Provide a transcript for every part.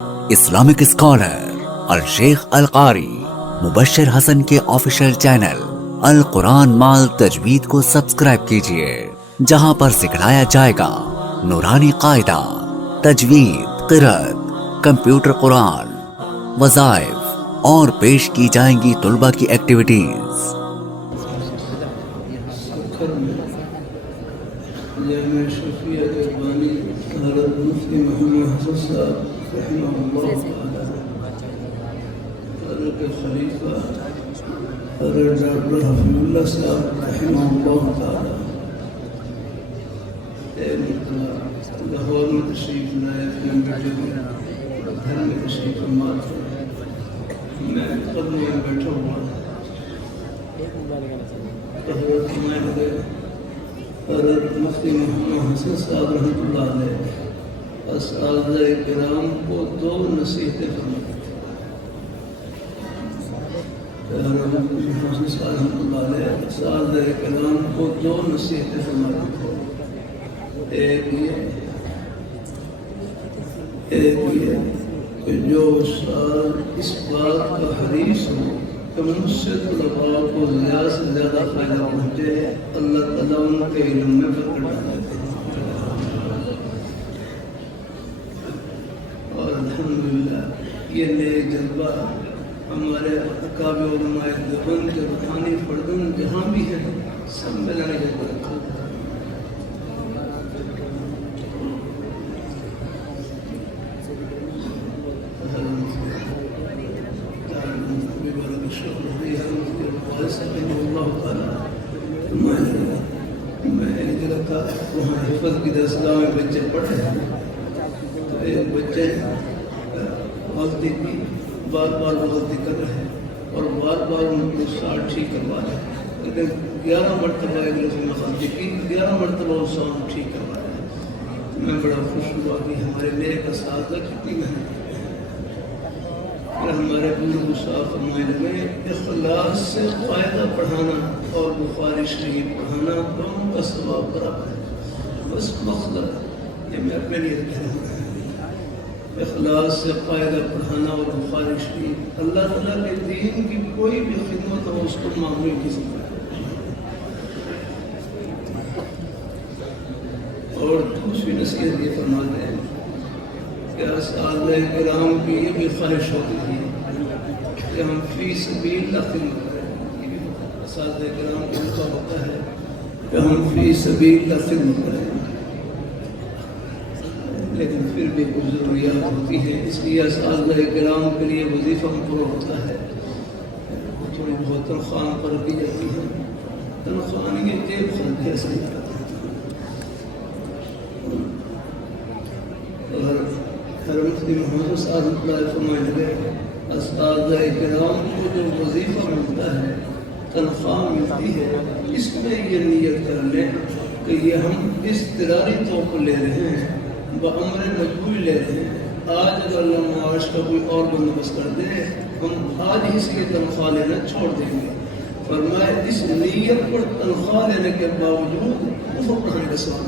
Islamic scholar الشیخ القاری مبشر حسن کے official channel القرآن مال تجوید کو سبسکرائب کیجئے، جہاں پر سکھلایا جائے گا نورانی قاعدہ، تجوید، قرأت، کمپیوٹر قرآن، وظائف اور پیش کی جائیں گی طلبہ کی ایکٹیویٹیز۔ جامع شفیع کے بانی حضرت مفتی محمد حسن صاحب رحمہ اللہ تعالی، حضرت خلیفہ حضرت ڈاکٹر حفیظ اللہ صاحب رحمہ اللہ تعالی، لاہور میں تشریف لائے، پھر بیٹھے ہوئے گھر میں تشریف فرما تھے، میں قبل میں بیٹھا ہوا حضرت ہمارے حضرت مفتی محمد حسن صاحب رحمۃ اللہ علیہ اساتذہ کرام کو دو نصیحتیں فرماتے تھے۔ حضرت مفتی محمد حسن صاحب رحمۃ اللہ علیہ اساتذہ کرام کو دو نصیحتیں فرماتے تھے۔ ایک یہ کہ جو استاد اس بات کا حریص ہو کہ مجھ سے طلباء کو زیادہ سے زیادہ فائدہ پہنچے، اللہ تعالیٰ ان کے علم میں برکت ڈال دیتے ہیں۔ اور الحمدللہ یہ نیک جذبہ ہمارے اکابر علماء دیوبند کے روحانی فردن جہاں بھی ہیں سب میں لانے کے برکت ہے۔ میں ایک جگہ تھا، وہاں حفظ کی درسگاہ میں بچے پڑھ رہے ہیں، تو ایک بچے غلطی کی، بار بار غلطی کر رہے ہیں اور بار بار ان کو ساتھ ٹھیک کروا رہے ہیں، لیکن 11 مرتبہ ایک لفظ میں غلطی کی، 11 مرتبہ اس ساتھ ٹھیک کروا رہے ہیں۔ میں بڑا خوش ہوا کہ ہمارے نیک اساتذہ کتنی محنت کرتے ہیں۔ پھر ہمارے بزرگ صاحب فرمائے لگے اخلاص سے قاعدہ پڑھانا اور بخاری شریف پڑھانا دونوں کا ثواب برابر ہے۔ بس مقصد یہ میں اپنے لیے کہہ رہا ہوں، اخلاص سے قاعدہ پڑھانا اور بخاری شریف، اللہ تعالیٰ کے دین کی کوئی بھی خدمت ہو اس کو معمول کی سمجھے۔ اور دوسری نصیحت یہ فرماتے ہیں کہ اساتذہ کرام کی یہ بھی خواہش ہوتی تھی کہ ہم فی سبیل اللہ خدمت کریں۔ یہ بھی اساتذہ کرام کو ان کا ہوتا ہے کہ ہم فی سبیل اللہ خدمت کریں، لیکن پھر بھی کچھ ضروریات ہوتی ہیں، اس لیے اساتذہ کرام کے لیے وظیفہ مقرر ہوتا ہے، تھوڑی بہت تنخواہ پر کی جاتی ہے، تنخواہ نہیں یہ جیب خرچ ہے صحیح کرتا ہے۔ اور مفتی محمد صاحب اللہ فرمائے لگے اساتذہ کرام کو جو وظیفہ ملتا ہے، تنخواہ ملتی ہے، اس میں یہ نیت کر لیں کہ یہ ہم اضطراری طور پر لے رہے ہیں، بامر مجبوری لے رہے ہیں۔ آج اگر اللہ معاش کا کوئی اور بندوبست کر دے ہم آج ہی سے تنخواہ لینا چھوڑ دیں گے۔ فرمائے اس نیت پر تنخواہ لینے کے باوجود وہ پڑھانے کا سوال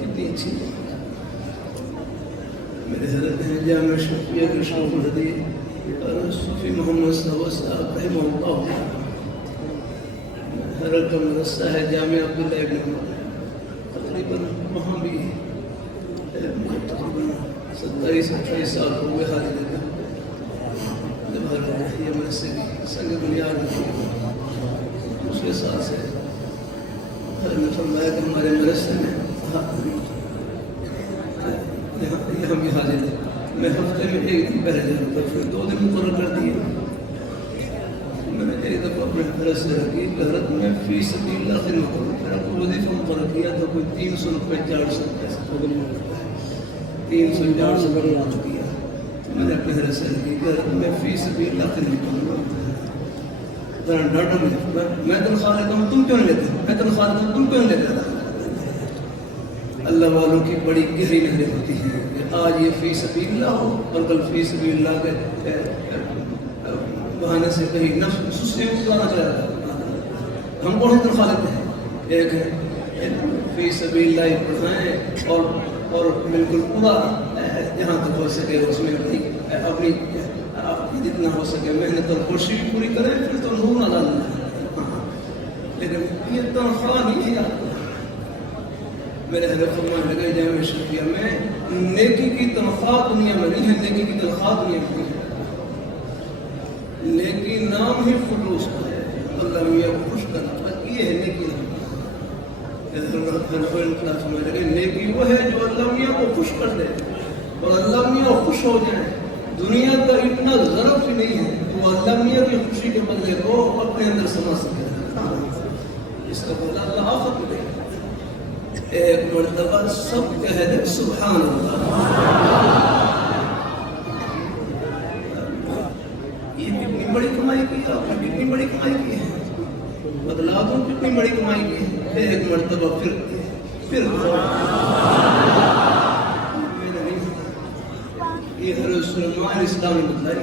کتنی اچھی ہے۔ میرے حضرت ہیں جامع شفیع کے شیخ الحدیث اور صوفی محمد صاحب رحمہ اللہ، حضرت کا مدرسہ ہے جامع عبداللہ ابن عمر، تقریباً وہاں بھی تقریباً 27-28 سال ہو گئے حاضر لگے جب حضرت یہ مدرسے کی سنگ بنیاد رکھی۔ دوسرے سال سے حضرت نے فرمایا کہ ہمارے مدرسے میں یہاں بھی حاضر ہے، میں ہفتے میں ایک دن پہلے جاتا، پھر 2 دن مقرر کر دیے۔ میں نے ایک دفعہ اپنے حضرت سے رکھی کہ حضرت میں فی سبیل اللہ خدمت کروں، میرا کوئی وظیفہ مقرر کیا تھا، کوئی 300 روپے 400 پیسے 300-400 مقرر کیا، میں نے اپنے حضرت سے رکھی کہ حضرت میں فی سبیل اللہ خدمت کروں۔ ذرا ڈاٹا میں تنخواہ لیتا ہوں تم کیوں نہیں لیتے، میں تنخواہ لیتا ہوں تم کیوں نہیں لیتے۔ اللہ والوں کی بڑی گہری نظر ہوتی ہے کہ آج یہ فی سبیل اللہ ہو اور کل فی سبیل اللہ کے بہانے سے کہیں نفس سستی میں گزارنا چلا جاتا ہے۔ ہم کون تنخواہ لیتے ہیں، ایک ہے فی سبیل اللہ پڑھائیں اور بالکل پورا جہاں تک ہو سکے اس میں اپنی جتنا ہو سکے محنت اور کوشش بھی پوری کریں، پھر تو نور نہ ڈالنا. لیکن یہ تنخواہ نہیں ہے. میرے حضرت فرمانے لگے جامع شفیہ میں نیکی کی تنخواہ دنیا میں نہیں ہے، نیکی کی تنخواہ دنیا میں نہیں ہے. نیکی نام ہی خلوص کا ہے، اللہ میاں کو خوش کرنا، بس یہ ہے نیکی. نیکی وہ ہے جو اللہ میاں کو خوش کر دے اور اللہ میاں خوش ہو جائے. دنیا کا اتنا ضرف ہی نہیں ہے وہ اللہ میاں کی خوشی کے بدلے کو اپنے اندر سمجھ سکے. اس کا بدلہ اللہ آخرت میں دے. ایک مرتبہ سب کہہ دے سبحان اللہ. یہ کتنی بڑی کمائی کی ہے، آپ نے کتنی بڑی کمائی کی ہے. بدلا دوں کتنی بڑی کمائی کی ہے. ایک مرتبہ پھر یہ حضرت سلیمان اسلام نے بتلائی.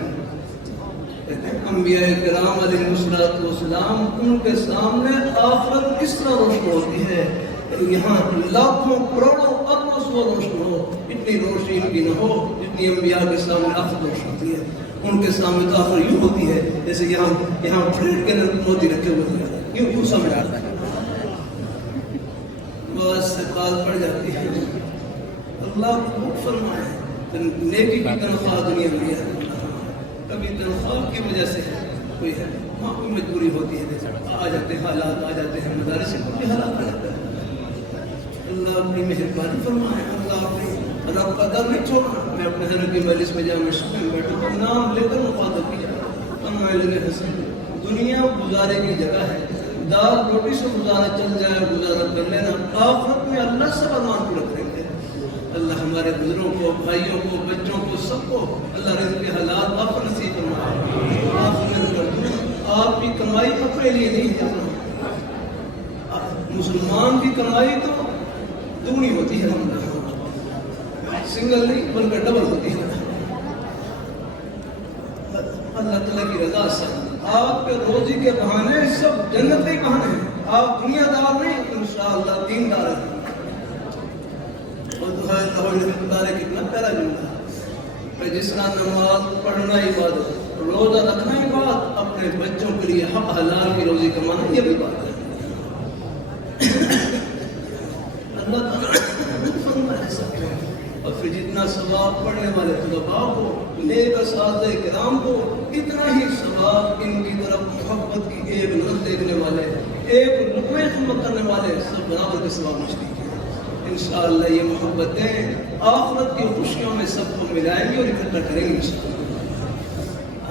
انبیاء کرام علیہ السلام ان کے سامنے آخرت کس طرح روشن ہوتی ہے. یہاں لاکھوں کروڑوں اربوں سو روشن ہو، اتنی روشنی ان کی نہ ہو جتنی انبیاء کے سامنے آخرت روشن ہوتی ہے. ان کے سامنے تو آخر یوں ہوتی ہے جیسے یہاں پلیٹ کے اندر موتی رکھے ہوئے ہیں، یوں سمجھ آتا ہے. بس سے بات پڑ جاتی ہے. اللہ کو فرمائے نیکی کی تنخواہ دنیا میں ہے. کبھی تنخواہ کی وجہ سے کوئی ہے وہاں کوئی مجبوری ہوتی ہے، آ جاتے ہیں حالات، آ جاتے ہیں مدارس سے کوئی حالات آ جاتا ہے. اللہ اپنی مہربانی فرمائے. اللہ اپنی رب کا در نہیں چھوڑنا. میں اپنے حضرت کی مجلس میں جامع شفیہ میں بیٹھا ہوں، نام لے کر مخاطب کیا. فرمائے لگے حسن دنیا گزارے کی جگہ ہے، دال روٹی سے گزارا چل جائے گزارا کر لینا. آخرت میں اللہ سے ارمان پورا کریں گے. اللہ ہمارے بزرگوں کو، بھائیوں کو، بچوں کو، سب کو اللہ رزق کے حالات آپ کو نصیب فرمائے. آپ کی کمائی اپنے لیے نہیں ہے. مسلمان کی کمائی تو دگنی ہوتی ہے، سنگل نہیں بلکہ ڈبل ہوتی ہے. اللہ تعالیٰ کی رضا سے آپ کے روزی کے بہانے سب جنت کے بہانے ہیں. آپ دنیا دار نہیں، انشاءاللہ دیندار ہیں. اور کتنا پیارا جملہ ہے. جس کا نماز پڑھنا عبادت، روزہ رکھنا عبادت، اپنے بچوں کے لیے حق حلال کی روزی کمانا یہ بھی بات ہے. اللہ تعالیٰ اور پھر جتنا ثواب پڑھنے والے طلباء کو، نیک اساتذہ کرام کو، اتنا ہی ثواب ان کی طرف محبت کی ایک نظر دیکھنے والے، ایک لقمہ خدمت کرنے والے سب برابر کے ثواب مشترک ہیں. انشاءاللہ یہ محبتیں آخرت کی خوشیوں میں سب کو ملائیں گی اور اکٹھا کریں گے انشاءاللہ.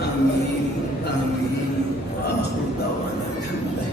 آمین آمین. وآخر دعوانا الحمدللہ.